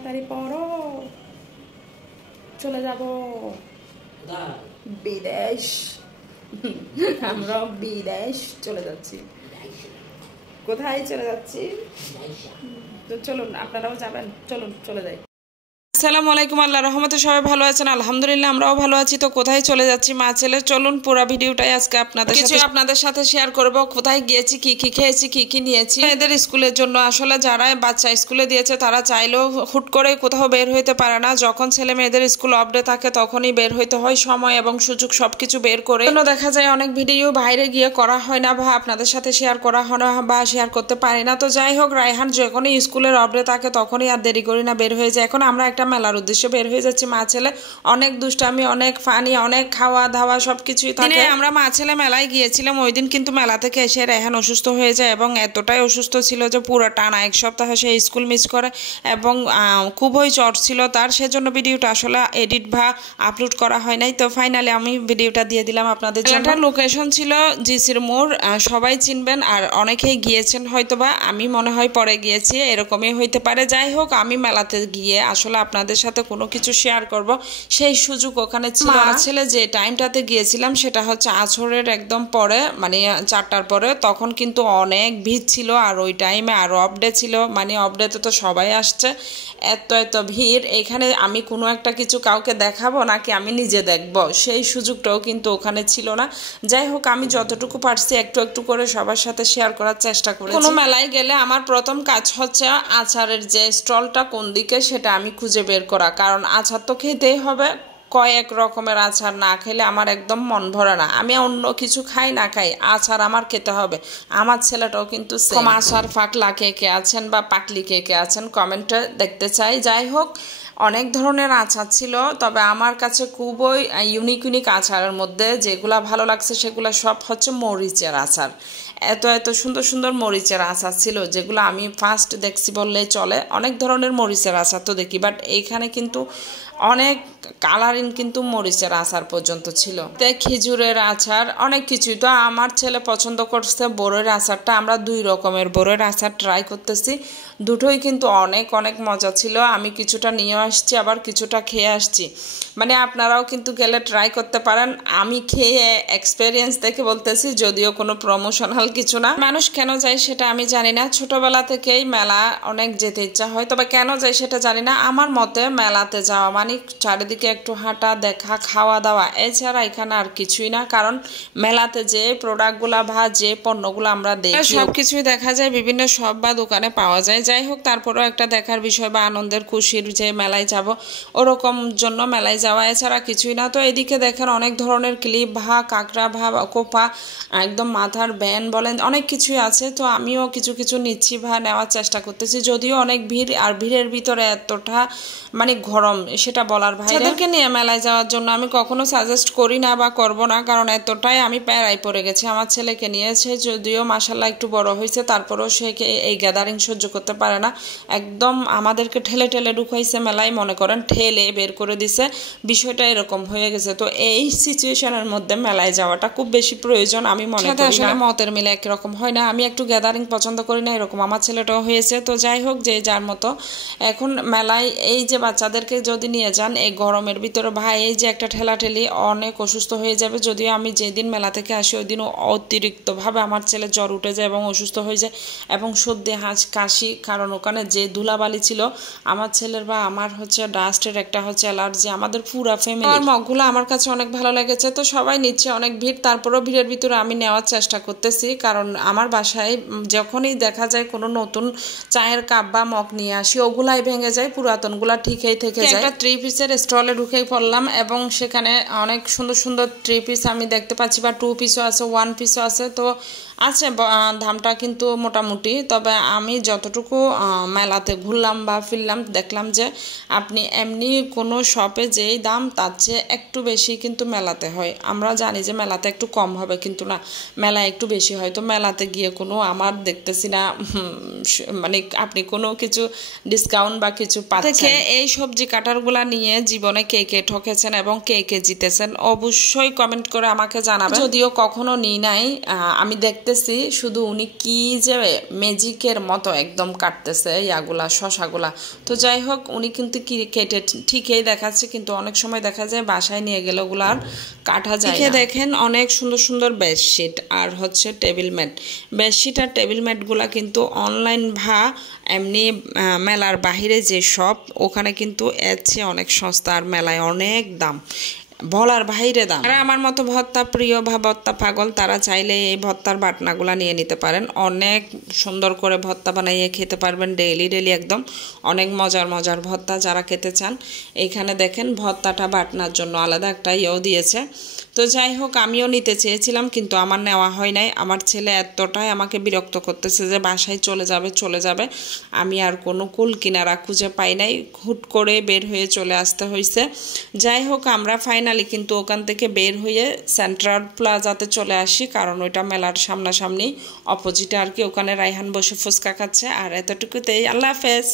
তাড়াতাড়ি পড়ো, চলে যাব বিদেশ। আমরা বিদেশ চলে যাচ্ছি। কোথায় চলে যাচ্ছি? তো চলুন, আপনারাও যাবেন, চলুন চলে যাই। আসসালামু আলাইকুম, আল্লাহ রহমতে সবাই ভালো আছেন? আলহামদুলিল্লাহ আমরাও ভালো আছি। তো কোথায় চলে যাচ্ছি মা ছেলে, চলুন পুরো ভিডিওটাই আজকে আপনাদের সাথে শেয়ার করব। কোথায় গিয়েছি, কি কি খেয়েছি, কি কি নিয়েছি এদের স্কুলের জন্য। আসলে যারা বাচ্চা স্কুলে দিয়েছে তারা চাইলেও হুট করে কোথাও বের হইতে পারে না। যখন ছেলে মেয়েদের স্কুল অফ ডে থাকে তখনই বের হইতে হয়, সময় এবং সুযোগ সবকিছু বের করে। দেখা যায় অনেক ভিডিও বাইরে গিয়ে করা হয় না বা আপনাদের সাথে শেয়ার করা হয় না বা শেয়ার করতে পারি না। তো যাই হোক, রায়হান যখনই স্কুলের অফ ডে থাকে তখনই আর দেরি করি না, বের হয়ে যায়। এখন আমরা একটা মেলার উদ্দেশ্যে বের হয়ে যাচ্ছি মা ছেলে। অনেক দুষ্টামি, অনেক ফানি, অনেক খাওয়া দাওয়া সবকিছুই থাকে। আমরা মা ছেলে মেলায় গিয়েছিলাম। ওই দিন কিন্তু মেলা থেকে এসে রায়হান অসুস্থ হয়ে যায় এবং এতটাই অসুস্থ ছিল যে পুরো টানা এক সপ্তাহ সে স্কুল মিস করে এবং খুবই জ্বর ছিল তার। সেজন্য ভিডিওটা আসলে এডিট বা আপলোড করা হয় নাই। তো ফাইনালি আমি ভিডিওটা দিয়ে দিলাম আপনাদের জন্য। লোকেশন ছিল জিসির মোড়, সবাই চিনবেন আর অনেকেই গিয়েছেন হয়তোবা। আমি মনে হয় পরে গিয়েছি, এরকমই হইতে পারে। যাই হোক, আমি মেলাতে গিয়ে আসলে আপনাদের সাথে কোনো কিছু শেয়ার করব সেই সুযোগ ওখানে ছিল না। ছেলে যে টাইমটাতে গিয়েছিলাম সেটা হচ্ছে আছরের একদম পরে, মানে 4টার পরে। তখন কিন্তু অনেক ভিড় ছিল আর ওই টাইমে আরও অফডে ছিল, মানে অফডেতে তো সবাই আসছে। এত ভিড়, এখানে আমি কোনো একটা কিছু কাউকে দেখাবো নাকি আমি নিজে দেখব সেই সুযোগটাও কিন্তু ওখানে ছিল না। যাই হোক, আমি যতটুকু পারছি একটু একটু করে সবার সাথে শেয়ার করার চেষ্টা করি। কোনো মেলায় গেলে আমার প্রথম কাজ হচ্ছে আচারের যে স্টলটা কোন দিকে সেটা আমি খুঁজে বের করা, কারণ আচার তো খেতেই হবে। কয়েক রকমের আচার না খেলে আমার একদম মন ভরে না। আমি অন্য কিছু খাই না খাই, আচার আমার খেতে হবে। আমার ছেলেটাও কিন্তু আচার ফাকলা কে কে আছেন বা পাকলি কে কে আছেন কমেন্টে দেখতে চাই। যাই হোক, অনেক ধরনের আচার ছিল, তবে আমার কাছে খুবই ইউনিক আচারের মধ্যে যেগুলা ভালো লাগছে সেগুলো সব হচ্ছে মরিচের আচার। এত সুন্দর সুন্দর মরিচের আচার ছিল যেগুলো আমি ফার্স্ট দেখছি বললেই চলে। অনেক ধরনের মরিচের আচার তো দেখি, বাট এইখানে কিন্তু অনেক কালারিং কিন্তু মরিচের আচার পর্যন্ত ছিল। খেজুরের আচার, অনেক কিছুই। তো আমার ছেলে পছন্দ করছে বড়ের আচারটা। আমরা 2 রকমের বড়ের আচার ট্রাই করতেছি, দুটোই কিন্তু অনেক মজা ছিল। আমি কিছুটা নিয়ে আসছি, আবার কিছুটা খেয়ে আসছি। মানে আপনারাও কিন্তু গেলে ট্রাই করতে পারেন। আমি খেয়ে এক্সপেরিয়েন্স দেখে বলতেছি, যদিও কোনো প্রমোশনাল কিছু না। মানুষ কেন যায় সেটা আমি জানি না। ছোটবেলা থেকেই মেলা অনেক যেতে ইচ্ছা হয়, তবে কেন যায় সেটা জানি না। আমার মতে মেলাতে যাওয়া মানে চারিদিকে একটু হাঁটা, দেখা, খাওয়া দাওয়া, এছাড়া এখানে আর কিছুই না। কারণ মেলাতে যে প্রোডাক্টগুলা বা যে পণ্যগুলো আমরা দেখি সবকিছুই দেখা যায়, বিভিন্ন শপ বা দোকানে পাওয়া যায়। যাই হোক, তারপরেও একটা দেখার বিষয় বা আনন্দের খুশির যে মেলায় যাব ওরকম জন্য মেলায় যাওয়া, এছাড়া কিছুই না। তো এদিকে দেখেন অনেক ধরনের ক্লিপ ভা কাঁকড়া ভা কোপা, একদম মাথার ব্যান বলেন, অনেক কিছুই আছে। তো আমিও কিছু নিচ্ছি বা নেওয়ার চেষ্টা করতেছি, যদিও অনেক ভিড় আর ভিড়ের ভিতরে এতটা মানে গরম সেটা বলার ভাই। তাদেরকে নিয়ে মেলায় যাওয়ার জন্য আমি কখনো সাজেস্ট করি না বা করব না, কারণ এতটাই আমি প্যারাই পড়ে গেছি আমার ছেলেকে নিয়েছে। যদিও মাশাল্লাহ একটু বড় হয়েছে, তারপরেও সে এই গ্যাদারিং সহ্য করতে পারে না। একদম আমাদেরকে ঠেলে ঢুকাইছে মেলায়, মনে করেন ঠেলে বের করে দিছে, বিষয়টা এরকম হয়ে গেছে। তো এই সিচুয়েশনের মধ্যে মেলায় যাওয়াটা খুব বেশি প্রয়োজন আমি মনে করি। আসলে মতের মিলে একরকম হয় না। আমি একটু গ্যাদারিং পছন্দ করি না, এরকম আমার ছেলেটাও হয়েছে। তো যাই হোক, যে যার মতো। এখন মেলায় এই যে বাচ্চাদেরকে যদি নিয়ে যান এই গরমের ভিতরে, ভাই এই যে একটা ঠেলাঠেলি, অনেক অসুস্থ হয়ে যাবে। যদিও আমি যেদিন মেলা থেকে আসি ওই দিনও অতিরিক্তভাবে আমার ছেলে জ্বর উঠে যায় এবং অসুস্থ হয়ে যায় এবং সর্দি কাশি, কারণ ওখানে যে ধুলাবালি ছিল আমার ছেলের বা আমার হচ্ছে ডাস্টের একটা হচ্ছে অ্যালার্জি, আমাদের পুরা ফ্যামিলি। আর মগগুলো আমার কাছে অনেক ভালো লেগেছে। তো সবাই নিচ্ছে, অনেক ভিড়, তারপরেও ভিড়ের ভিতরে আমি নেওয়ার চেষ্টা করতেছি, কারণ আমার বাসায় যখনই দেখা যায় কোনো নতুন চায়ের কাপ বা মগ নিয়ে আসি ওগুলাই ভেঙে যায়, পুরাতনগুলা ঠিকই থেকে যায়। একটা 3 পিসের স্টলে ঢুকেই পড়লাম এবং সেখানে অনেক সুন্দর 3 পিস আমি দেখতে পাচ্ছি, বা 2 পিসও আছে, 1 পিসও আছে। তো আছে দামটা কিন্তু মোটামুটি। তবে আমি যতটুকু মেলাতে ঘুরলাম বা ফিরলাম দেখলাম যে আপনি এমনি কোনো শপে যেই দাম তার চেয়ে একটু বেশি কিন্তু মেলাতে হয়। আমরা জানি যে মেলাতে একটু কম হবে, কিন্তু না, মেলায় একটু বেশি হয়। তো মেলাতে গিয়ে কোনো আমার দেখতেছি না মানে আপনি কোনো কিছু ডিসকাউন্ট বা কিছু পাচ্ছেন। এই সবজি কাটারগুলা নিয়ে জীবনে কে ঠকেছেন এবং কে জিতেছেন অবশ্যই কমেন্ট করে আমাকে জানাবেন। যদিও কখনো নিই নাই, আমি দেখতে দেখতেছি শুধু উনি কি যে ম্যাজিকের মতো একদম কাটতেছে ইয়াগুলা শশাগুলা। তো যাই হোক উনি কিন্তু কি কেটে ঠিকই দেখাচ্ছে, কিন্তু অনেক সময় দেখা যায় বাসায় নিয়ে গেলে ওগুলো আর কাটা যায় না। দেখেন অনেক সুন্দর সুন্দর বেডশিট আর হচ্ছে টেবিল ম্যাট। বেডশিট আর টেবিল ম্যাটগুলা কিন্তু অনলাইন বা এমনি মেলার বাহিরে যে শপ ওখানে কিন্তু এর চেয়ে অনেক সস্তা, আর মেলায় অনেক দাম, বলার বাইরে দাম। আর আমার মতো ভর্তা প্রিয় বা ভর্তা পাগল তারা চাইলে এই ভর্তার বাটনাগুলা নিয়ে নিতে পারেন। অনেক সুন্দর করে ভর্তা বানাইয়ে খেতে পারবেন ডেইলি ডেইলি, একদম অনেক মজার মজার ভর্তা যারা খেতে চান। এইখানে দেখেন ভর্তাটা বাটনার জন্য আলাদা একটা ইয়েও দিয়েছে। তো যাই হোক আমিও নিতে চেয়েছিলাম কিন্তু আমার নেওয়া হয় নাই। আমার ছেলে এতটাই আমাকে বিরক্ত করতেছে যে বাসায় চলে যাবে, আমি আর কোনো কুল কিনারা খুঁজে পাই নাই, হুট করে বের হয়ে চলে আসতে হয়েছে। যাই হোক আমরা ফাইনালি কিন্তু ওখান থেকে বের হয়ে সেন্ট্রাল প্লাজাতে চলে আসি, কারণ ওইটা মেলার সামনাসামনি অপোজিটে আর কি। ওখানে রায়হান বসে ফুচকা খাচ্ছে। আর এতটুকুতেই আল্লাহ হাফেজ।